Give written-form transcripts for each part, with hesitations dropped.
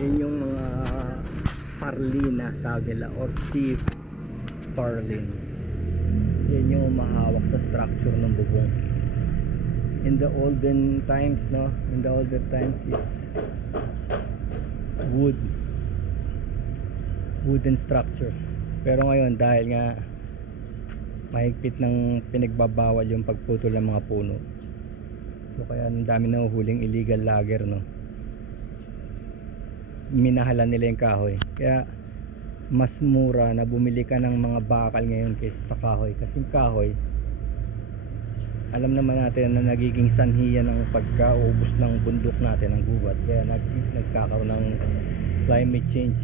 Yun yung mga parlin na tawag nila, or sheaf parlin. Yan yung mahawak sa structure ng bubong. In the olden times, no, in the olden times it's wooden structure. Pero ngayon dahil nga mahigpit ng pinagbabawal yung pagputol ng mga puno, so kaya ang dami na uhuling illegal logger, no, minahalan nila yung kahoy. Kaya mas mura na bumili ka ng mga bakal ngayon kaysa sa kahoy, kasi yung kahoy, alam naman natin na nagiging sanhiya ng pagkaubos ng bundok natin, ng gubat. Kaya nagkakaroon ng climate change.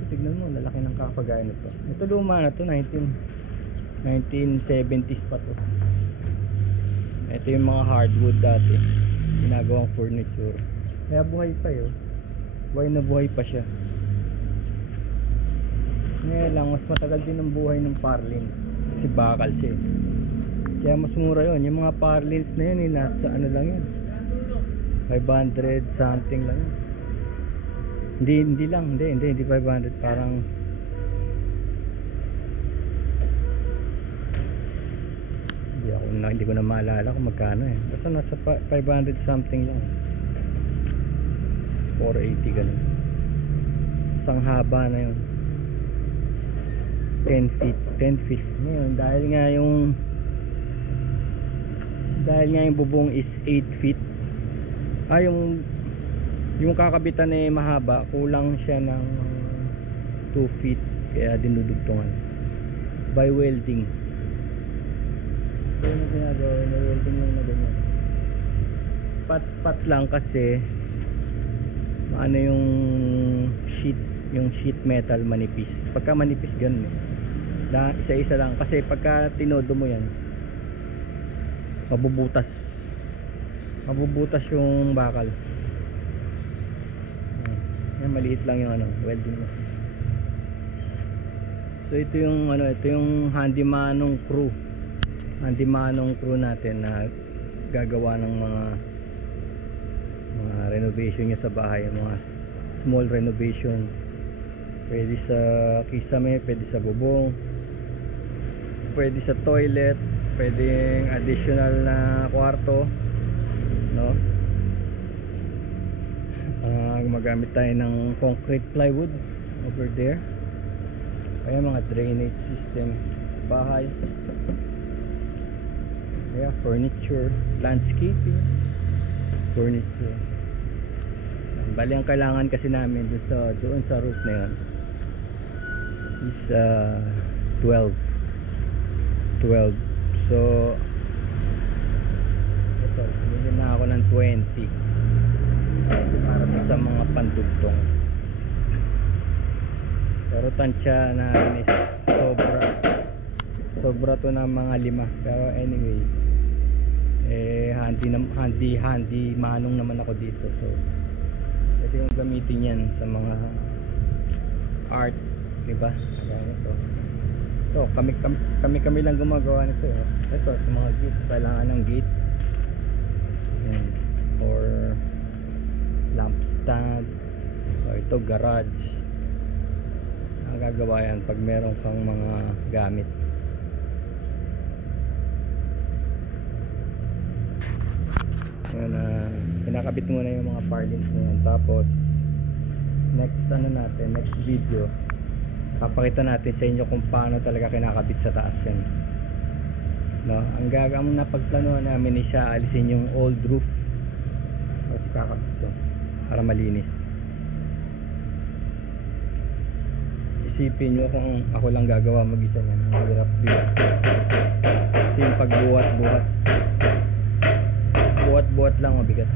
So, tignan mo, lalaki ng kakagaya nito. Ito luma na to, 1970s pa to. Ito yung mga hardwood dati, ginagawang furniture. Kaya buhay pa yun, buhay na buhay pa siya. Ngayon lang, mas matagal din ang buhay ng parlins kasi bakal siya eh. Kaya mas mura yun. Yung mga parlins na yun, nasa ano lang yun, 500 something lang yun. Hindi 500, parang hindi ko na maalala kung magkano eh. Basta nasa 500 something lang, 480 ganun. Isang haba na yun, 10 feet. Ngayon dahil nga yung bubong is 8 feet, yung kakabitan eh mahaba, kulang siya ng 2 feet, kaya dinudugtungan by welding. So yung ginagawa, welding lang na ganyan, pat lang, kasi ano yung sheet metal manipis. Pagka manipis ganun isa-isa lang, kasi pagka tinodo mo yan, mabubutas yung bakal. Yan, maliit lang yung welding mo. So ito yung handymanong crew natin na gagawa ng mga renovation niya sa bahay, mga small renovation. Pwede sa kisame, pwede sa bubong, pwede sa toilet, pwedeng additional na kwarto, no? Gumagamit tayo ng concrete plywood over there. Kaya mga drainage system bahay, kaya furniture, landscaping, furniture. Bali ang kailangan kasi namin doon sa roof na yun is 12. So ito, bumili na ako ng 20 para sa mga pandugtong. Pero tansya na is sobra to na mga 5. Pero anyway, handy manong naman ako dito, so ito yung gamitin yan sa mga art, diba? So kami lang gumagawa nito. Ito sa mga gate, kailangan ng gate or lamp stand, o ito garage. Ang gagawa yan pag meron kang mga gamit. Pinakabit muna yung mga parlins na yan. Tapos next video, papakita natin sa inyo kung paano talaga kinakabit sa taas yan. no? Ang napagplanuhan namin is siya alisin yung old roof kasi kakapito para malinis. Isipin nyo kung ako lang gagawa mag-isa niyan, mahirap din kasi yung pagbuhat-buhat lang mabigat.